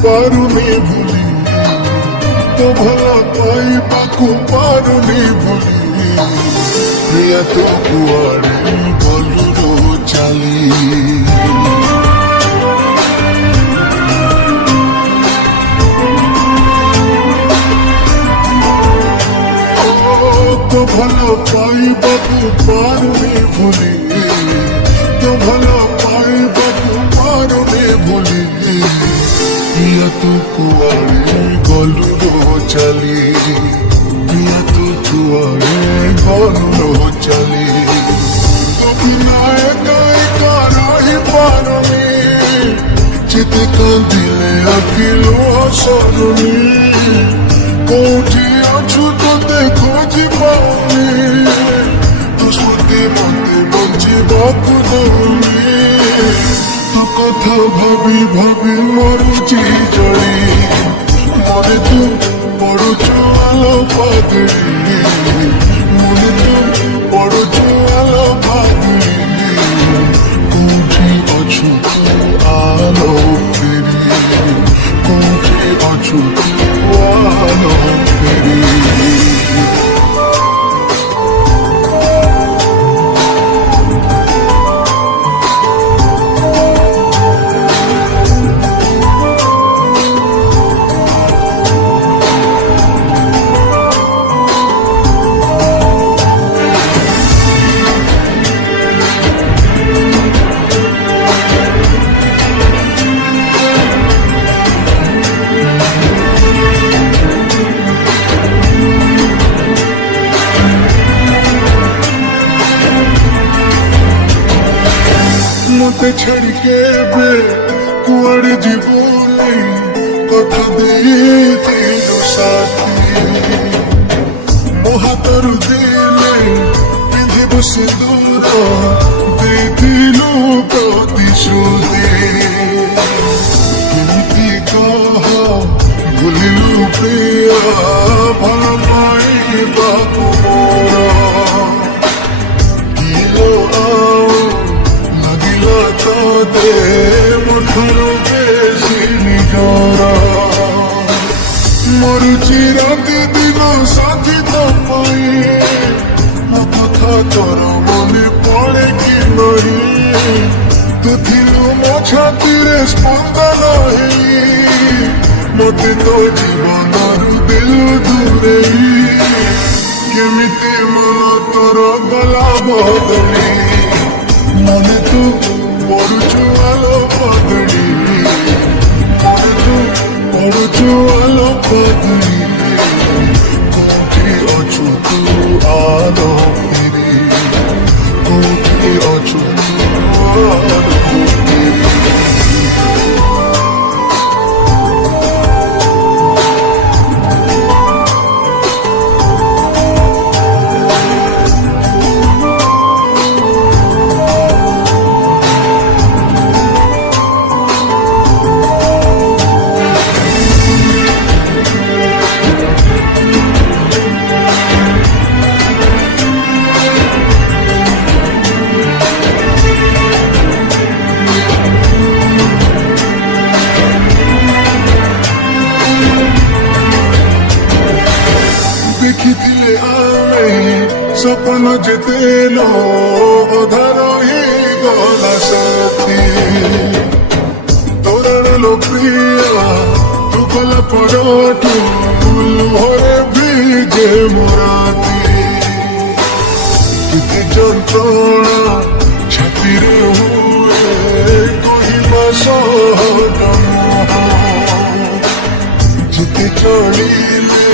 ପାରୁନି ଭୁଲି, ତୋ ଭଲ ପାଇବାକୁ ପାରୁନି ଭୁଲି, ପ୍ରିୟା ତୁ କୁଆଡ଼େ ଗଲୁ ର ଚାଲି। তো ভাল পাইବାକୁ পাରୁনি ভুলি, তো ভাল পাইବାକୁ পাରୁনি ভুলি, প্রিয়া তু কুয়াড়ে গলু র চালি, প্রিয়া তু কুয়াড়ে গলু র চালি। তো বিনা একা একা রহি পারুনি, চিতে কান্দিলে আখিলো সরুনি, কোউঠি অছু তোতে খোঁজি পাউনি, তো স্মৃতি মতে বঞ্চিବାକୁ ଦଉନି, তো কথা ভাবি ভাবি মরুছি জଳି, মনে তু পড়ুଛୁ আলো পাগଳି, মনে তু পড়ুଛୁ আলো পাগଳି, কোଉଠି ଅଛୁ ତୁ ଆଲୋ ଫେରି, କୋଉଠି ଅଛୁ ତୁ ଆଲୋ ଫେରି। মতে ছাড়িকে বে কুয়াড়ে ଯିବୁ নেই, কথা ଦେଇଥିଲୁ ସାଥୀ, ମୋ ହାତରୁ ଦେଲେ ପିନ୍ଧିବୁ ସିନ୍ଦୁର, ଦେଇଥିଲୁ ପ୍ରତିଶ୍ରୁତି, କେମିତି କହ ଭୁଲିଲୁ ପ୍ରିୟା ଭଲ ପାଇବାକୁ ମୋର, କିଲୋ ଆଉ তোতে মঠারু বেশি নিজর, মরুচি রাতি দিন সাথী তো পাই, ମୋ କଥା ତୋର ମନେ ପଡ଼େ କି ନାହିଁ, ତୁ ଥିଲୁ ମୋ ଛାତିରେ ସ୍ପନ୍ଦନ ହେଇ, ମୋତେ ତୋ ଜୀବନରୁ ଦେଲୁ ଦୂରେଇ, କେମିତି ମନ ତୋର ଗଲା ବଦଳି, ମନେ ତୁ পড়ুଛୁ আলো পাগড়ি, মনে তু পড়ুଛୁ আলো পাগড়ি, কোଉଠି ଅଛୁ ତୁ ଆଲୋ ଫେରି, କୋଉଠି ଅଛୁ ତୁ ଆଲୋ ଫେରି। ଦେଖିଥିଲେ ଆମେ ସପନ ଯେତେ ଲୋ ଅଧାର ହେଇଗଲା ସାଥୀ, ତୋରଣ ଲୋ ପ୍ରିୟା ତୁ ଗଲା ପରଠୁ ଲୁହରେ ଭିଜେ ମୋ ରାତି, କେତେ ଯନ୍ତ୍ରଣା ଛାତିରେ ହୁଏ କହିବା ସହଜ ନୁହଁ, ଯେତେ ଚଳିଲେ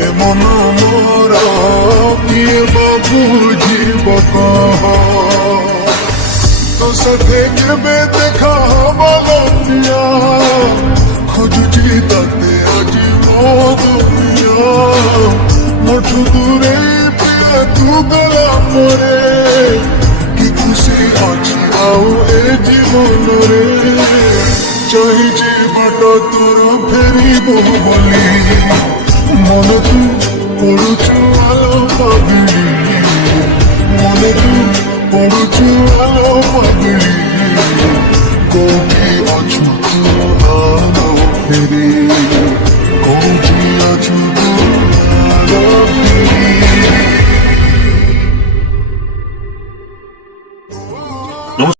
ଏ ମନ ମୋର କିଏ ବା ବୁଝିବ କହ, ତୋ ସାଥେ କେବେ ଦେଖା ହବ ପ୍ରିୟା, ଖୋଜୁଛି ତତେ ଆଜି ମୋ ଦୁନିଆ, ମୋଠୁ ଦୂରେଇ ପ୍ରିୟା ତୁ ଗଲା ପରେ, କି ଖୁସି ଅଛି ଆଉ ଏ ଜୀବନରେ, ଚାହିଁଛି ବାଟ ତୋର ଫେରିବୁ ବୋଲି, মনে তু পড়ুଛୁ আলো পাগড়ি, মনে তু পড়ুଛୁ আলো পাগড়ি, কোଉଠି ଅଛୁ ତୁ ଆଲୋ କହୁଛି ଅଛୁ ତୁ